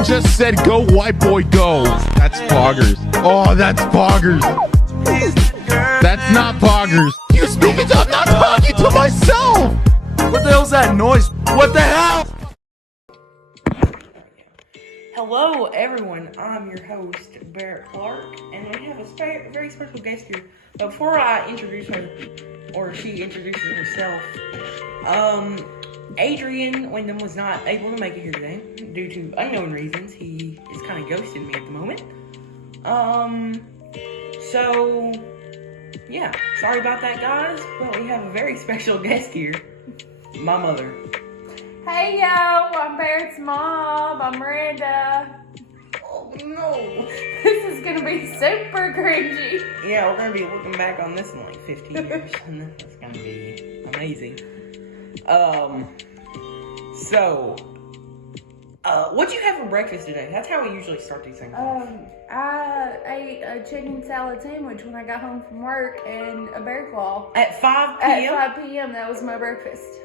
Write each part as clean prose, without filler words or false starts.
man just said, go, white boy, go. That's poggers. Oh, that's poggers. That's not poggers. You speaking to, I'm not talking to myself. What the hell's that noise? What the hell? Hello, everyone. I'm your host, Barrett Clark, and we have a very special guest here. But before I introduce her, or she introduces herself, Adrian Wyndham was not able to make it here today due to unknown reasons. He is kind of ghosting me at the moment. So yeah, sorry about that, guys. But we have a very special guest here, my mother. Hey yo, I'm Barrett's mom. I'm Miranda. Oh no. This is gonna be super cringy. Yeah, we're gonna be looking back on this in like 15 years, and that's gonna be amazing. What'd you have for breakfast today? That's how we usually start these things. I ate a chicken salad sandwich when I got home from work and a bear claw. At 5 p.m.? At 5 p.m. That was my breakfast.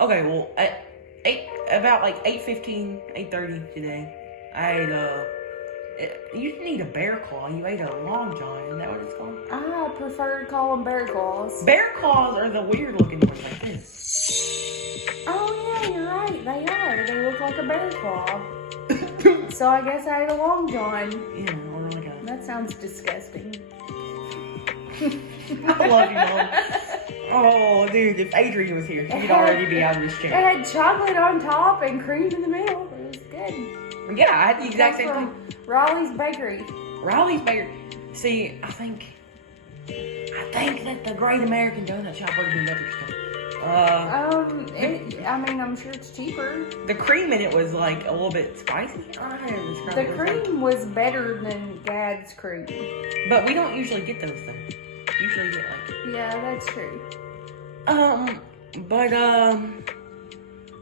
Okay, well, at about like 8:15, 8:30 today, I ate you didn't eat a bear claw, you ate a long john, isn't that what it's called? I prefer to call them bear claws. Bear claws are the weird looking ones like this. Oh yeah, you're right, they are. They look like a bear claw. So I guess I ate a long john. Yeah, or like a... That sounds disgusting. I love you, Mom. Oh, dude, if Adrian was here, he'd already be out of his It chair. had chocolate on top and cream in the middle. It was good. Yeah, I had the exact That's same thing. from Raleigh's Bakery. Raleigh's Bakery. See, I think that the Great American Donut Shop would have been better still. I'm sure it's cheaper. The cream in it was like a little bit spicy. I don't know how to describe The it. cream was better than Gad's cream. But we don't usually get those things. Usually get like... Yeah, that's true. I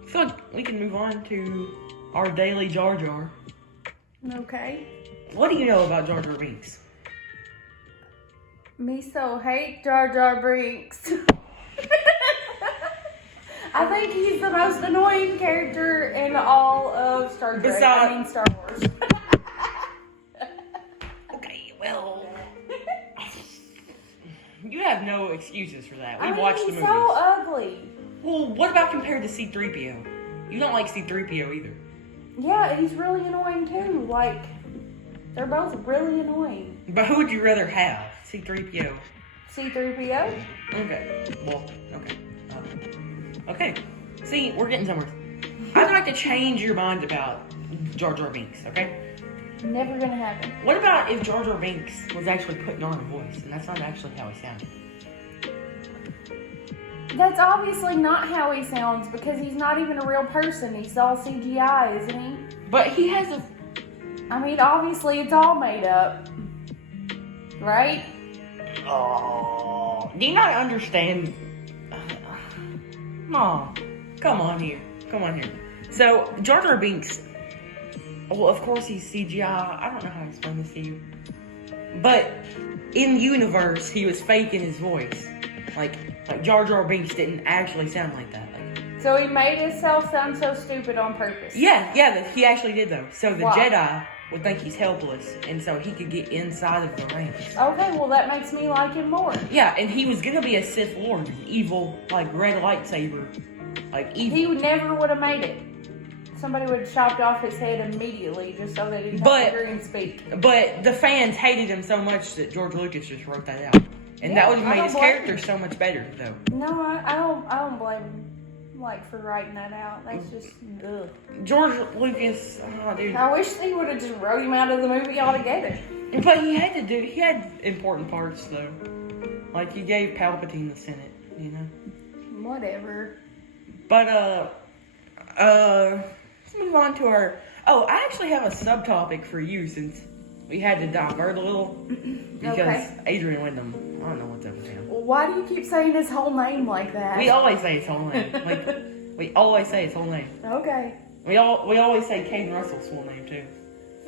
feel like we can move on to our daily Jar Jar. Okay. What do you know about Jar Jar Binks? Me so hate Jar Jar Binks. I think he's the most annoying character in all of Star Trek. Star Wars. Okay, well... You have no excuses for that. We watched the he's movies. so ugly. Well, what about compared to C-3PO? You don't like C-3PO either. Yeah, he's really annoying too. Like, they're both really annoying. But who would you rather have? C-3PO? C-3PO? Okay. Well, okay. Okay. See, we're getting somewhere. I'd like to change your mind about Jar Jar Binks, okay? Never gonna happen. What about if Jar Jar Binks was actually putting on a voice, and that's not actually how he sounded? That's obviously not how he sounds because he's not even a real person. He's all CGI, isn't he? But he has a... obviously it's all made up. Right? Oh, do you not understand? Mom, come on here. So, Jar Jar Binks, well, of course he's CGI. I don't know how to explain this to you. But in universe, he was faking his voice. Like Jar Jar Binks didn't actually sound like that. So he made himself sound so stupid on purpose. Yeah, he actually did though. So the Jedi would think he's helpless, and so he could get inside of the ranks. Okay, well that makes me like him more. Yeah, and he was gonna be a Sith Lord, an evil, like red lightsaber, like evil. He never would have made it. Somebody would have chopped off his head immediately just so that he could hear him speak. But the fans hated him so much that George Lucas just wrote that out, and that would have made his character so much better, though. No, I don't blame him. For writing that out. That's just ugh. George Lucas, oh dude. I wish he would have just wrote him out of the movie altogether. But he had important parts though. Like he gave Palpatine the Senate, you know. Whatever. But let's move on to our I actually have a subtopic for you since we had to divert a little because Adrian Wyndham, I don't know what's up with him. Well, why do you keep saying his whole name like that? We always say his whole name. We always say his whole name. Okay. We always say Caden Russell's full name too.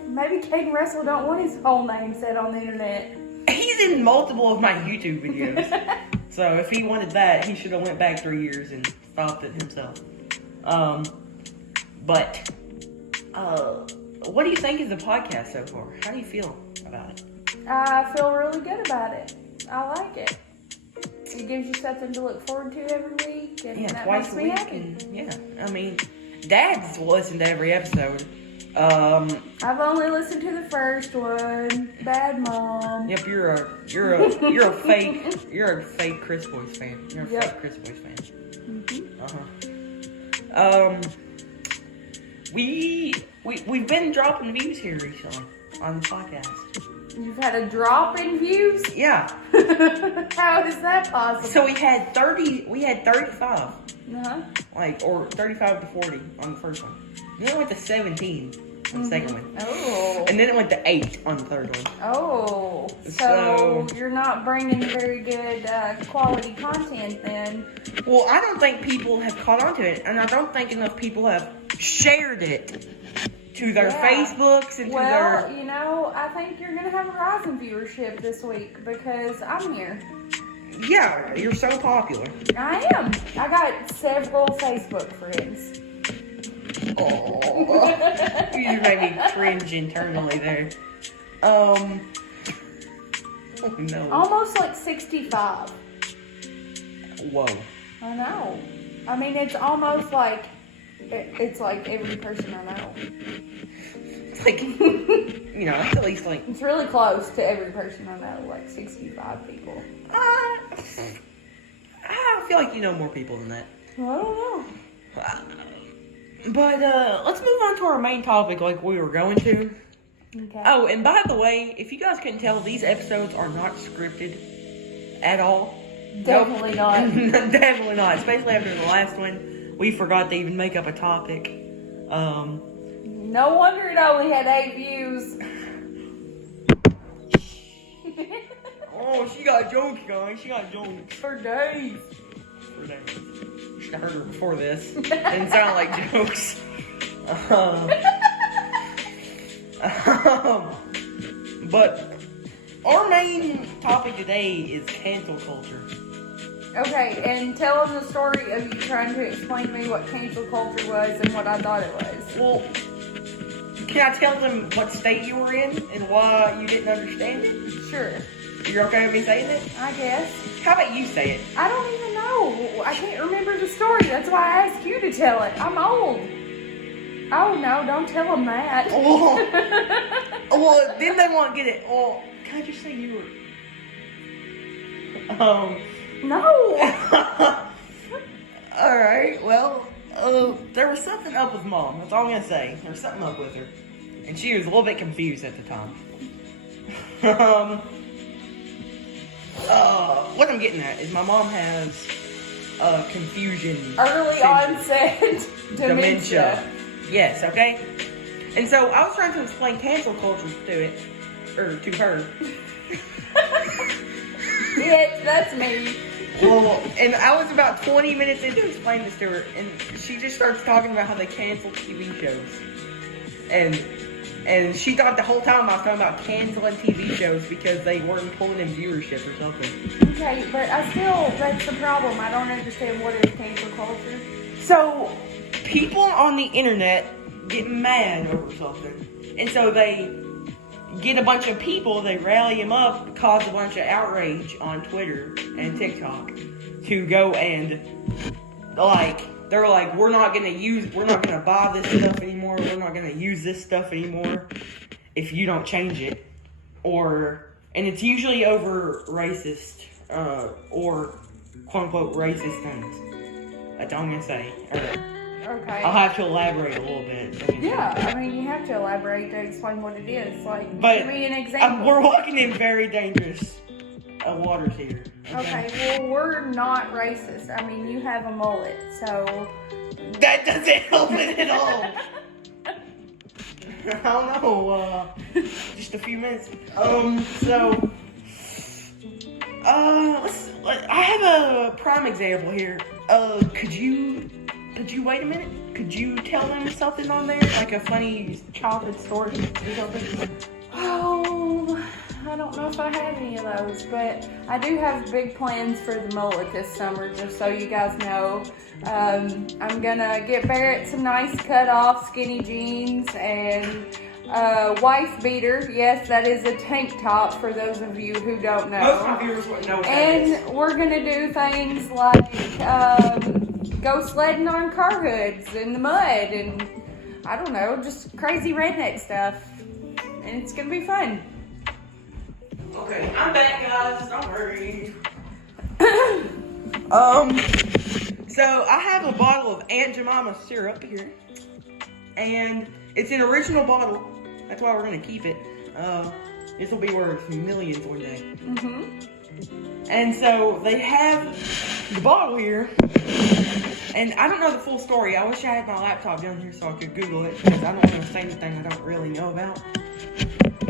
Maybe Caden Russell don't want his whole name said on the internet. He's in multiple of my YouTube videos. So if he wanted that, he should have went back 3 years and stopped it himself. what do you think of the podcast so far? How do you feel about it? I feel really good about it. I like it. It gives you something to look forward to every week, and that twice makes a me week. happy. And, I mean, Dad's listened to every episode. I've only listened to the first one. Bad mom. Yep, you're a fake Chris Boys fan. You're a fake Chris Boys fan. We've been dropping views here recently on the podcast. You've had a drop in views? Yeah. How is that possible? So we had 35. Uh-huh. Or 35 to 40 on the first one. Then it went to 17 on the second one. Oh. And then it went to 8 on the third one. Oh. So you're not bringing very good quality content then. Well, I don't think people have caught on to it, and I don't think enough people have shared it to their Facebooks and to their... Well, I think you're going to have a rising viewership this week because I'm here. Yeah, you're so popular. I am. I got several Facebook friends. Oh, you just made me cringe internally there. Oh no. Almost like 65. Whoa. I know. I mean, it's almost like it's like every person I know. It's like, at least like... It's really close to every person I know, like 65 people. I feel like you know more people than that. Well, I don't know. But let's move on to our main topic like we were going to. Okay. Oh, and by the way, if you guys couldn't tell, these episodes are not scripted at all. Definitely not. Definitely not. Especially after the last one. We forgot to even make up a topic. No wonder it only had 8 views. Oh, she got jokes, guys. She got jokes. For days. You should have heard her before this. Didn't sound like jokes. But our main topic today is cancel culture. Okay, and tell them the story of you trying to explain to me what cancel culture was and what I thought it was. Well, can I tell them what state you were in and why you didn't understand it? Sure. You're okay with me saying it? I guess. How about you say it? I don't even know. I can't remember the story. That's why I asked you to tell it. I'm old. Oh, no, don't tell them that. Well, then they won't get it. Well, can I just say you were... No. Alright, well, there was something up with Mom. That's all I'm going to say. There was something up with her. And she was a little bit confused at the time. What I'm getting at is my mom has confusion. Early onset dementia. Yes, okay? And so I was trying to explain cancel culture to her. Yes, that's me. Well, and I was about 20 minutes into explaining this to her, and she just starts talking about how they cancel TV shows. And she thought the whole time I was talking about canceling TV shows because they weren't pulling in viewership or something. Okay, but that's the problem. I don't understand what is cancel culture. So, people on the internet get mad over something. And so they get a bunch of people, they rally them up, cause a bunch of outrage on Twitter and TikTok to go and, they're like, we're not gonna buy this stuff anymore, we're not gonna use this stuff anymore if you don't change it. And it's usually over racist, or quote-unquote racist things. That's all I'm gonna say. Okay. I'll have to elaborate a little bit. Yeah, I mean, you have to elaborate to explain what it is. But give me an example. We're walking in very dangerous waters here. Okay, well, we're not racist. I mean, you have a mullet, so... That doesn't help it at all. I don't know, just a few minutes. I have a prime example here. Could you wait a minute? Could you tell them something on there? Like a funny childhood story or something? Oh, I don't know if I have any of those, but I do have big plans for the mullet this summer, just so you guys know. I'm gonna get Barrett some nice cut off skinny jeans, and wife beater. Yes, that is a tank top for those of you who don't know. Most of my viewers wouldn't know what that is. And we're gonna do things like go sledding on car hoods in the mud, and I don't know, just crazy redneck stuff. And it's gonna be fun. Okay, I'm back, guys. Don't worry. So I have a bottle of Aunt Jemima syrup here, and it's an original bottle. That's why we're gonna keep it. This will be worth millions one day. And so they have the bottle here, and I don't know the full story. I wish I had my laptop down here so I could Google it, because I don't want to say anything I don't really know about.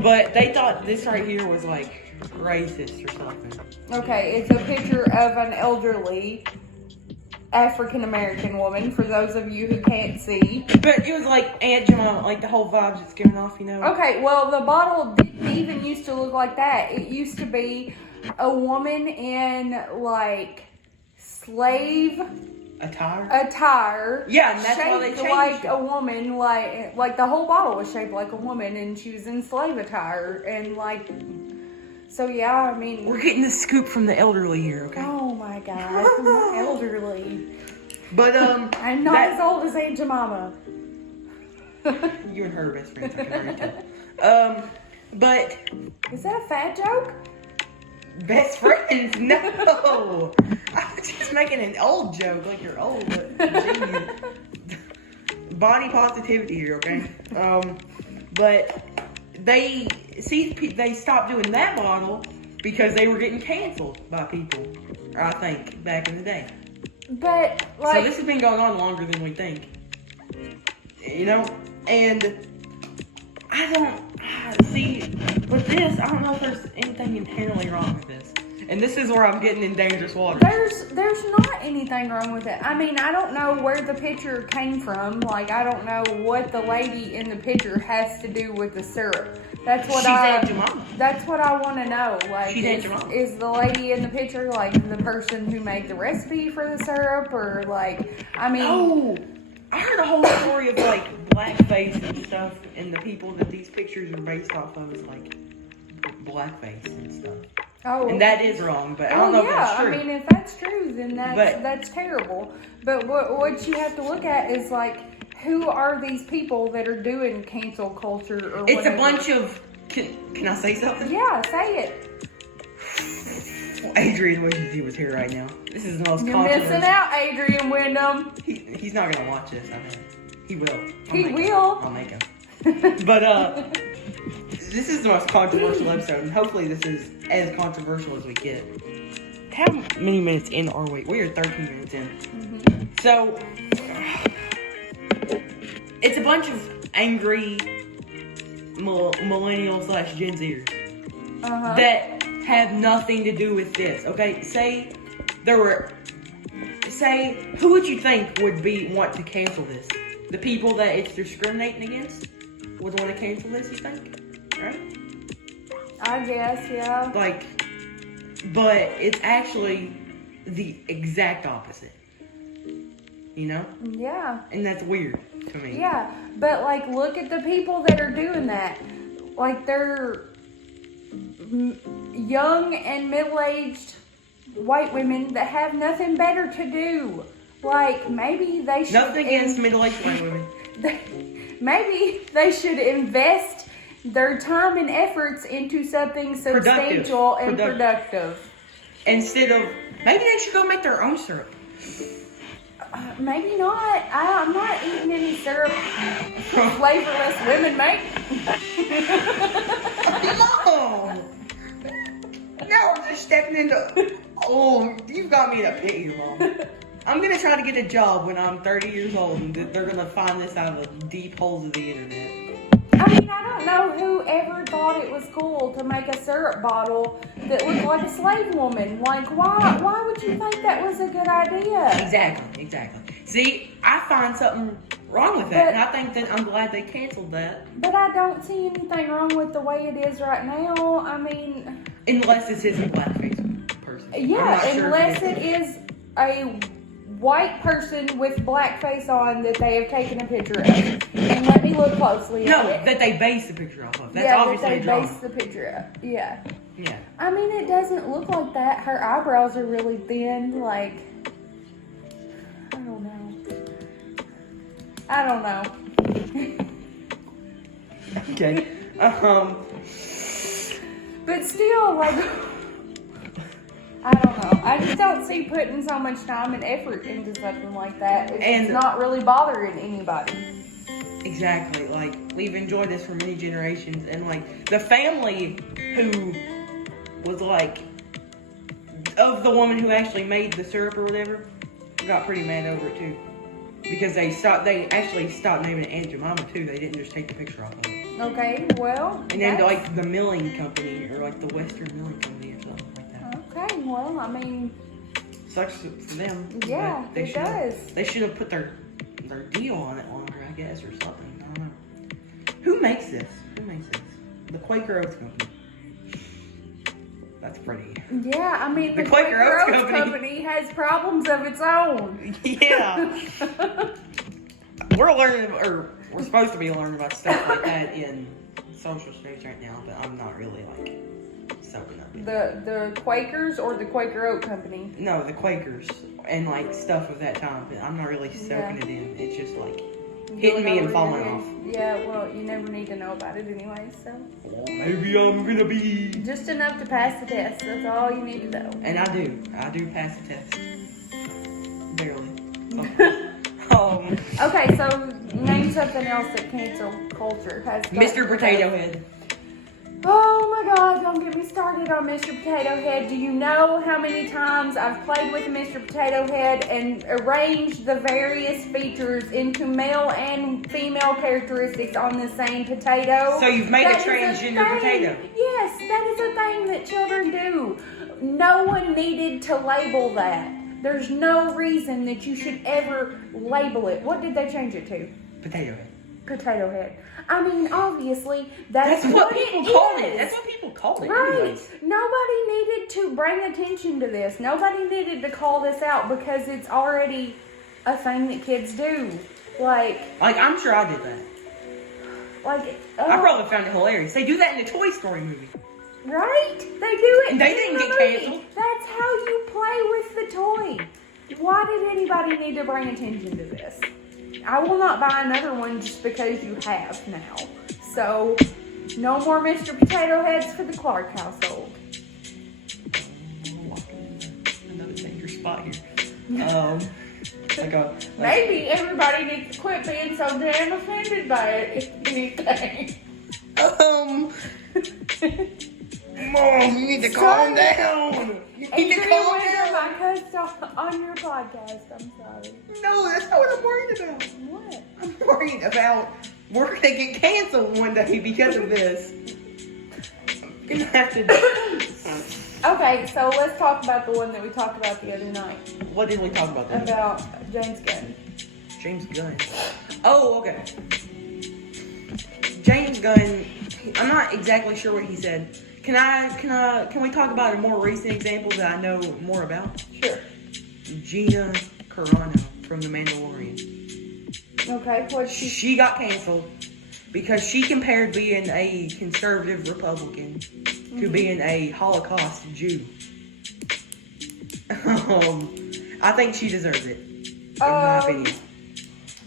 But they thought this right here was like racist or something. Okay, it's a picture of an elderly African-American woman, for those of you who can't see. But it was like Aunt Jemima, like the whole vibe just giving off, you know? Okay, well, the bottle didn't even used to look like that. It used to be a woman in, like, slave attire. Yeah, and that's why they shaped changed like it. a woman, like the whole bottle was shaped like a woman, and she was in slave attire, and like, so yeah, I mean, We're getting the scoop from the elderly here, okay? oh my god, I'm not elderly. But, I'm not as old as Aunt Jemima. You and her are best friends, I can already tell. But, Is that a fat joke? best friends? No! I was just making an old joke, like you're old, but geez. Body positivity here, okay? But they stopped doing that bottle because they were getting canceled by people, I think, back in the day. But, So like, this has been going on longer than we think. You know? And I don't see with this, I don't know if there's anything inherently wrong with this. And this is where I'm getting in dangerous water. there's not anything wrong with it. I mean, I don't know where the picture came from. Like, I don't know what the lady in the picture has to do with the syrup. That's what She's Aunt Jemima. That's what I want to know. Like, She's Aunt Jemima. is the lady in the picture like the person who made the recipe for the syrup, or like, I mean, Oh, I heard a whole story of like blackface and stuff, and the people that these pictures are based off of is like blackface and stuff. oh, And that is wrong, but I don't know if that's true. I mean, if that's true, then But- that's terrible. But what you have to look at is like, who are these people that are doing cancel culture or It's whatever? a bunch of. Can I say something? Yeah, say it. Adrian wishes he was here right now. This is the most You're controversial. missing out, Adrian Wyndham. He's not gonna watch this. I mean, he will. He will. I'll make him. But this is the most controversial episode, and hopefully this is as controversial as we get. How many minutes in are we? We are 13 minutes in. So it's a bunch of angry millennial / Gen Zers that have nothing to do with this. Okay, say who would you think would want to cancel this? The people that it's discriminating against would want to cancel this, you think? Right? I guess, yeah. Like, but it's actually the exact opposite. You know? Yeah. And that's weird to me. Yeah, but like, look at the people that are doing that. Like, they're young and middle-aged white women that have nothing better to do. Like, maybe they should. Nothing against middle-aged white women. Maybe they should invest their time and efforts into something substantial and productive. Instead of, maybe they should go make their own syrup. Maybe not. I'm not eating any syrup flavorless women make. No! Now we're just stepping into, oh, you've got me in a pit here, Mom. I'm gonna try to get a job when I'm 30 years old, and they're gonna find this out of the deep holes of the internet. I mean, I don't know who ever thought it was cool to make a syrup bottle that looked like a slave woman. Like, why would you think that was a good idea? Exactly. See, I find something wrong with that, and I think that I'm glad they canceled that. But I don't see anything wrong with the way it is right now. I mean, Unless this is a blackface person. yeah, unless it is a white person with blackface on that they have taken a picture of. And let me look closely No, at it. that they base the picture off of. That's Yeah, obviously that a they drama. base the picture up. Yeah. Yeah. I mean, it doesn't look like that. Her eyebrows are really thin. Like, I don't know. Okay. But still, like, I don't know. I just don't see putting so much time and effort into something like that. It's not really bothering anybody. Exactly. Like, we've enjoyed this for many generations, and like the family who was like of the woman who actually made the syrup or whatever got pretty mad over it too, because they actually stopped naming it Aunt Jemima too. They didn't just take the picture off of it. Okay, well. And then like the milling company, or like the Western Milling Company or something like that. Okay, well, I mean. Sucks for them. Yeah, they it does. They should have put their deal on it longer, I guess, or something. I don't know. Who makes this? The Quaker Oats Company. That's pretty. Yeah, I mean, The Quaker Oats Company has problems of its own. Yeah. We're learning, or we're supposed to be learning about stuff like that in social studies right now, but I'm not really like soaking up in it. The Quakers or the Quaker Oat Company? No, the Quakers and like stuff of that time, but I'm not really soaking it in. It's just like hitting me and falling off. Yeah, well, you never need to know about it anyway, so. Well, maybe I'm gonna be. Just enough to pass the test. That's all you need to know. And I do pass the test. Barely. Okay, so name something else that cancel culture has. Mr. Potato Head. Oh my God, don't get me started on Mr. Potato Head. Do you know how many times I've played with Mr. Potato Head and arranged the various features into male and female characteristics on the same potato? So you've made a transgender potato. Yes, that is a thing that children do. No one needed to label that. There's no reason that you should ever label it. What did they change it to? Potato Head. Potato Head. I mean, obviously, that's what people called it. That's what people called it. Right. Anyways. Nobody needed to bring attention to this. Nobody needed to call this out because it's already a thing that kids do. Like I'm sure I did that. I probably found it hilarious. They do that in the Toy Story movie. Right? They do it. They didn't get canceled. That's how you play with the toy. Why did anybody need to bring attention to this? I will not buy another one just because you have now. So, no more Mr. Potato Heads for the Clark household. Another dangerous spot here. Maybe everybody needs to quit being so damn offended by it, if anything. Mom, you need to calm down. You need to calm down. I cussed on your podcast. I'm sorry. No, that's not what I'm worried about. What? I'm worried about we're gonna get canceled one day because of this. I'm gonna have to. Okay, so let's talk about the one that we talked about the other night. What did we talk about then? About James Gunn. James Gunn. Oh, okay. James Gunn. I'm not exactly sure what he said. Can we talk about a more recent example that I know more about? Sure. Gina Carano from The Mandalorian. Okay, what She got canceled because she compared being a conservative Republican to being a Holocaust Jew. I think she deserved it, in my opinion.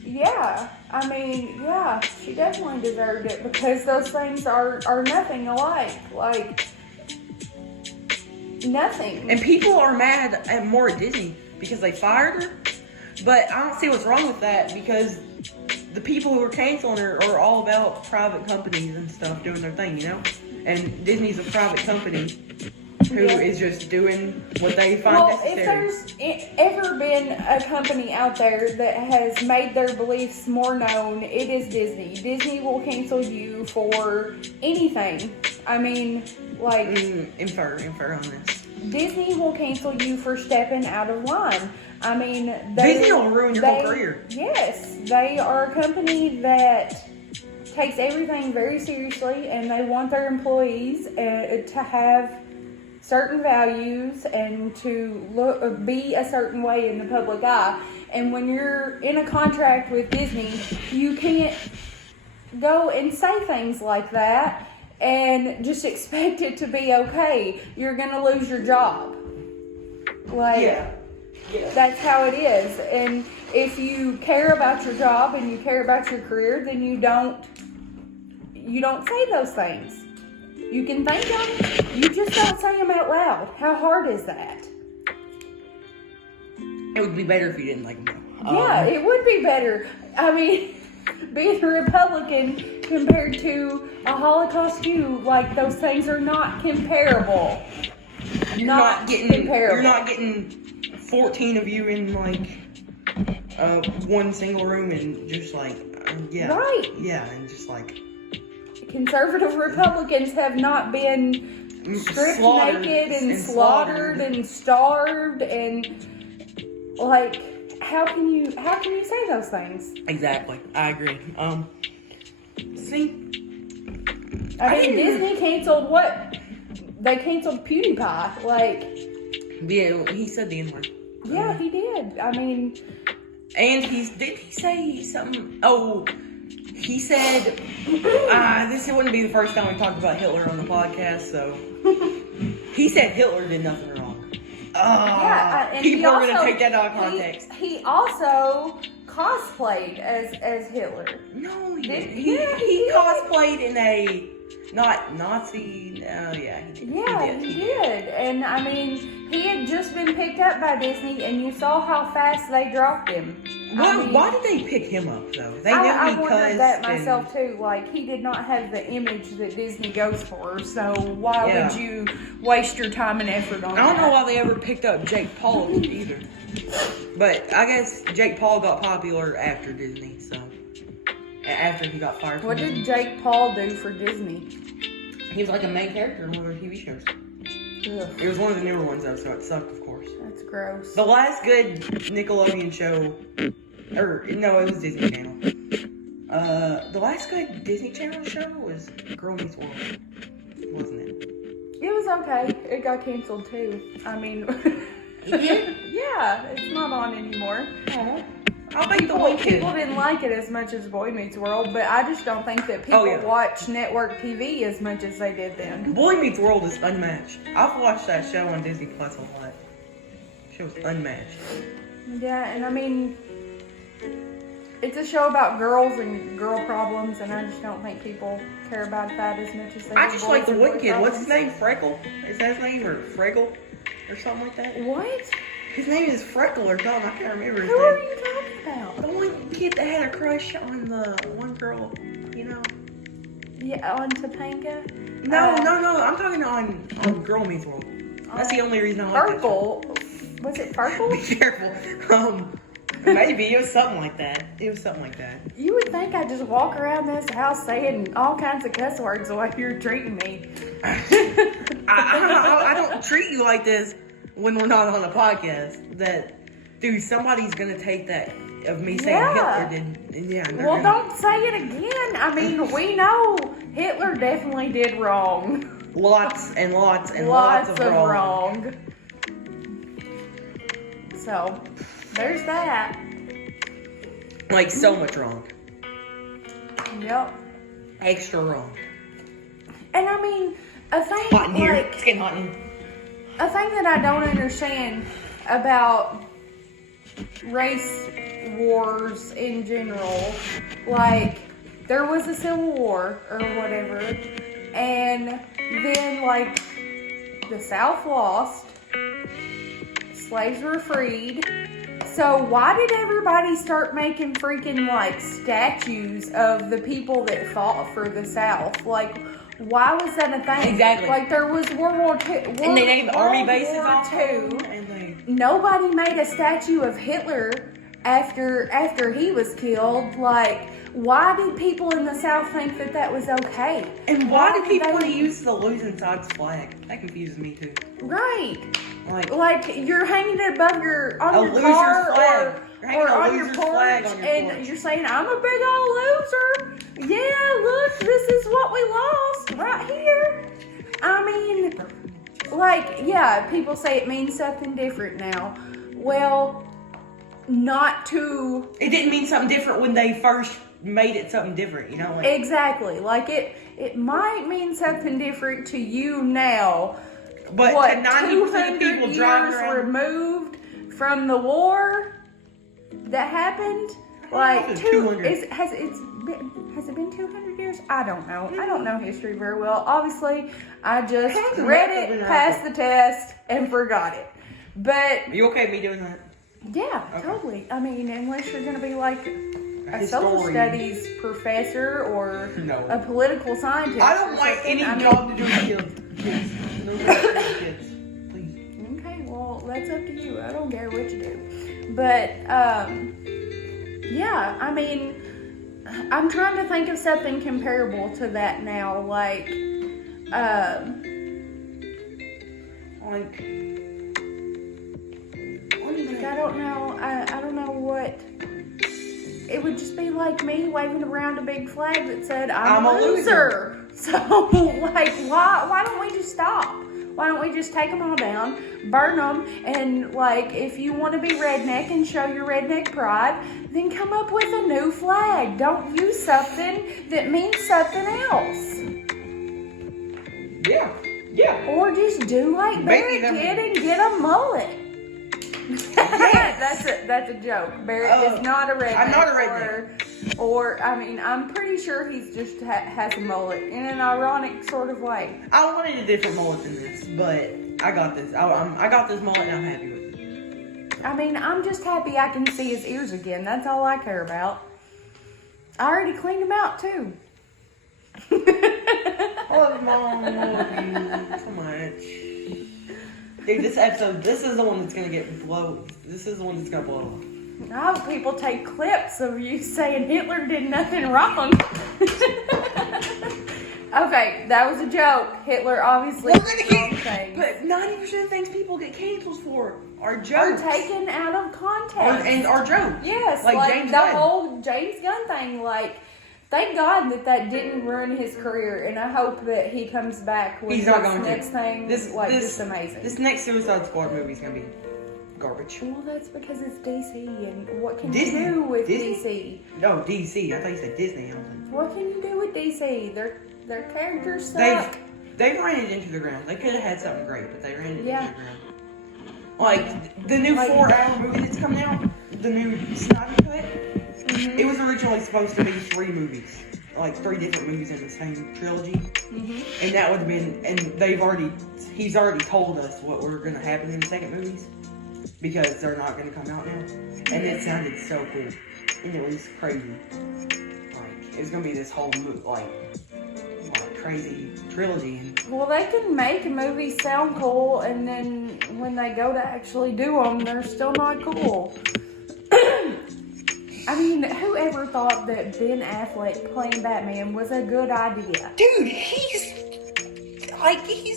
Yeah, I mean, yeah, she definitely deserved it because those things are nothing alike. Like, nothing. And people are mad at more at Disney because they fired her, but I don't see what's wrong with that because the people who are canceling her are all about private companies and stuff doing their thing, you know? And Disney's a private company who is just doing what they find necessary. If there's ever been a company out there that has made their beliefs more known, it is Disney. Disney will cancel you for anything. I mean, like... Infer on this. Disney will cancel you for stepping out of line. I mean... Disney will ruin your whole career. Yes. They are a company that takes everything very seriously, and they want their employees to have certain values and to be a certain way in the public eye. And when you're in a contract with Disney, you can't go and say things like that and just expect it to be okay. You're gonna lose your job. Like, Yeah. that's how it is. And if you care about your job and you care about your career, then you don't say those things. You can think them, you just don't say them out loud. How hard is that? It would be better if you didn't like them. Yeah, it would be better. I mean, being a Republican compared to a Holocaust Jew, like, those things are not comparable. You're not getting 14 of you in like one single room and just like Right. Yeah, and just like Conservative Republicans have not been stripped naked and slaughtered and starved and like how can you say those things? Exactly. I agree. See? I mean, Disney canceled what? They canceled PewDiePie. Like, Yeah, he said the N-word. yeah, he did. I mean, And did he say something? Oh, he said, this wouldn't be the first time we talked about Hitler on the podcast, so. He said Hitler did nothing wrong. and people are going to take that out of context. He also cosplayed as Hitler. No, he Did- didn't. yeah, he He did. cosplayed in a, not Nazi, yeah, he did. Yeah, he did. And I mean, he had just been picked up by Disney, and you saw how fast they dropped him. Why did they pick him up, though? They knew I he wondered cussed that and- myself too. Like, he did not have the image that Disney goes for, so why Yeah. would you waste your time and effort on I don't that? know why they ever picked up Jake Paul either. But I guess Jake Paul got popular after Disney, so. After he got fired from What Disney. did Jake Paul do for Disney? He was like a main character in one of their TV shows. Ugh, It was one of the newer ones, though, so it sucked, of course. that's gross. The last good Nickelodeon show, or no, it was Disney Channel. The last good Disney Channel show was Girl Meets World, wasn't it? It was okay. It got canceled too. I mean, yeah, it's not on anymore. I think the one kid. People didn't like it as much as Boy Meets World, but I just don't think that people watch network TV as much as they did then. Boy Meets World is unmatched. I've watched that show on Disney Plus a lot. Show's unmatched. Yeah, and I mean, it's a show about girls and girl problems, and I just don't think people care about that as much as they do. I just like the boys one and kid. boy What's his problems. name? Freckle? Is that his name? Or Freggle? Or something like that? What? His name is Freckle or something. I can't remember his Who are name. you talking about? The one kid that had a crush on the one girl, you know? Yeah, on Topanga? No. I'm talking on Girl Meets World. That's the only reason I like that show. Farkle. Was it Farkle? Be careful. Maybe it was something like that. You would think I'd just walk around this house saying all kinds of cuss words while you're treating me. I don't treat you like this when we're not on a podcast. That, dude, somebody's gonna take that of me saying Yeah. Hitler did. Yeah. they're Well, gonna- don't say it again. I mean, we know Hitler definitely did wrong. Lots and lots and lots of wrong. So, there's that. Like so much wrong. Yep. Extra wrong. And I mean, a thing Hot in here. like It's getting hot in here. a thing that I don't understand about race wars in general, like there was a civil war or whatever, and then like the South lost, slaves were freed. So why did everybody start making freaking like statues of the people that fought for the South? Like, why was that a thing? Exactly. Like there was World War II. And they named army bases War off II. and they Nobody made a statue of Hitler after he was killed. Like, why did people in the South think that was okay? And why did people they- want to use the losing side's flag? That confuses me too. Right. Like You're hanging it above your on A your loser's car flag. You're hanging or a on your loser's flag porch, on your and porch. you're saying, "I'm a big old loser." Yeah, look, this is what we lost right here. I mean, like, yeah, people say it means something different now. Well, not to. it didn't mean something different when they first made it something different, you know? Like, Exactly. Like it might mean something different to you now. but What, to 90% of people 200 driving years around. removed from the war that happened? Like, it's 200. has it been 200 years? I don't know. I don't know history very well. Obviously, I just read it, passed the test, and forgot it. But Are you okay with me doing that? yeah, Okay. totally. I mean, unless you're going to be like a social Historian. studies professor or No. a political scientist. I don't or like something. any I mean, job to do with kids. No job to do with kids. Please. Okay, well, that's up to you. I don't care what you do. But, yeah, I mean, I'm trying to think of something comparable to that now. Like, I don't know. I don't know what. It would just be like me waving around a big flag that said, I'm a loser. So, like, why don't we just stop? Why don't we just take them all down, burn them, and, like, if you want to be redneck and show your redneck pride, then come up with a new flag. Don't use something that means something else. Yeah. Yeah. Or just do like Barrett did and get a mullet. Yes. That's a joke. Barrett is not a redneck. I'm not a redneck. Or I mean, I'm pretty sure he's just has a mullet in an ironic sort of way. I wanted a different mullet than this, but I got this. I got this mullet and I'm happy with it. I mean, I'm just happy I can see his ears again. That's all I care about. I already cleaned him out too. I love Mom. I love you so much. Dude, this episode, this is the one that's gonna get blow. This is the one that's gonna blow up. I hope people take clips of you saying Hitler did nothing wrong. Okay, that was a joke. Hitler obviously We're did gonna wrong get, things. but 90% of things people get canceled for are Are jokes. taken out of context. And are jokes. Yes, Like like James the Gunn. whole James Gunn thing. Like, thank God that didn't ruin his career, and I hope that he comes back with He's his not going to. next thing. This just amazing. This next Suicide Squad movie is gonna be garbage. Well, that's because it's DC, and what can Disney. you do with Disney? DC? No, DC. I thought you said Disney. What can you do with DC? Their characters suck. They ran it into the ground. They could have had something great, but they ran it into the Yeah. ground. Like the new 4-hour movie that's coming out, the new Snyder Cut. Mm-hmm. It was originally supposed to be 3 movies, like 3 different movies in the same trilogy, and that would have been. And he's already told us what were going to happen in the second movies because they're not going to come out now. And it sounded so cool, and it was crazy. Like it was going to be this whole like crazy trilogy. And Well, they can make movies sound cool, and then when they go to actually do them, they're still not cool. I mean, whoever thought that Ben Affleck playing Batman was a good idea? dude, he's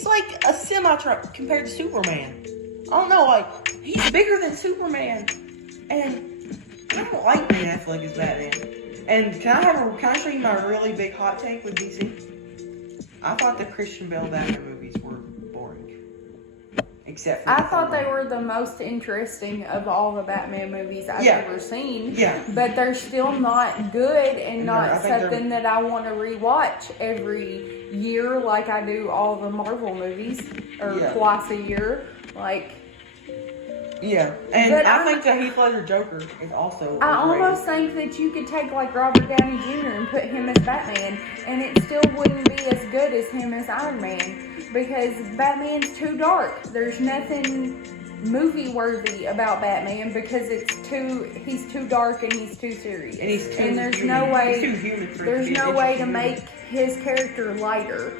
like a semi-truck compared to Superman. I don't know, like he's bigger than Superman, and I don't like Ben Affleck as Batman. And can I show you my really big hot take with DC? I thought the Christian Bale Batman movies were boring, except for I thought they were the most interesting of all the Batman movies I've ever seen. Yeah. But they're still not good and No, not I think something that I want to rewatch every year like I do all the Marvel movies, or twice a year. Like, Yeah, and But I think the Heath Ledger Joker is also I overrated. almost think that you could take like Robert Downey Jr. and put him as Batman, and it still wouldn't be as good as him as Iron Man, because Batman's too dark. There's nothing movie worthy about Batman because he's too dark and he's too serious. And he's too there's human. no way He's too human for it to there's be no an way to interesting make his character lighter.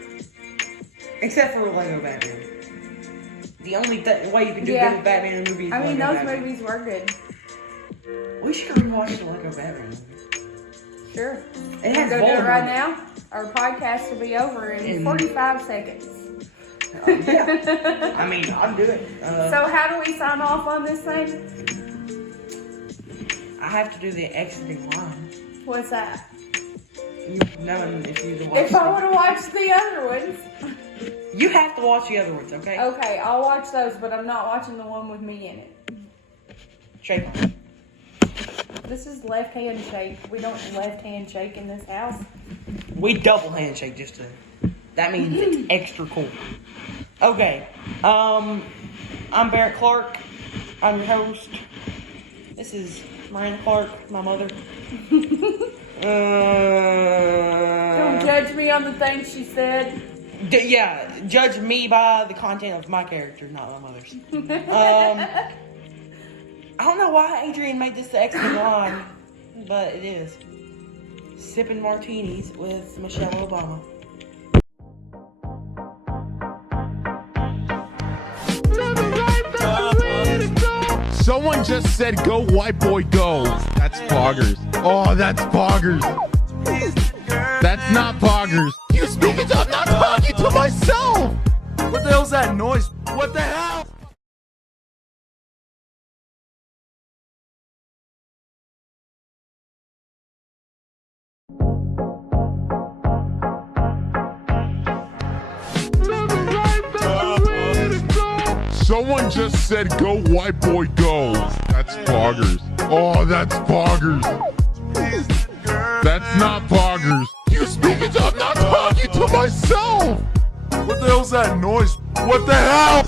Except for Lego Batman. The only way you can do good with Batman in a movie is I mean, Lego those Batman. movies were good. We should rewatch the Lego Batman movies. Sure. It has Go do it Voldemort. right now. Our podcast will be over in 45 seconds. Yeah. I mean, I'll do it. So how do we sign off on this thing? I have to do the exiting line. What's that? Knowing if you watch If I want to watch the other ones. You have to watch the other ones, okay? Okay, I'll watch those, but I'm not watching the one with me in it. Shake. This is left hand shake. We don't left hand shake in this house. We double handshake just to. That means it's extra cool. Okay. I'm Barrett Clark. I'm your host. This is Miranda Clark, my mother. Don't judge me on the things she said. Yeah, judge me by the content of my character, not my mother's. I don't know why Adrian made this the extra line, but it is. Sipping martinis with Michelle Obama. Someone just said, go white boy, go. That's poggers. Oh, that's poggers. That's not poggers. You speaking to, I'm not talking to myself. What the hell's that noise? What the hell? Someone just said, go white boy, go. That's poggers. Oh, that's poggers. That's not poggers. You speaking to, I'm not talking to myself. What the hell's that noise? What the hell?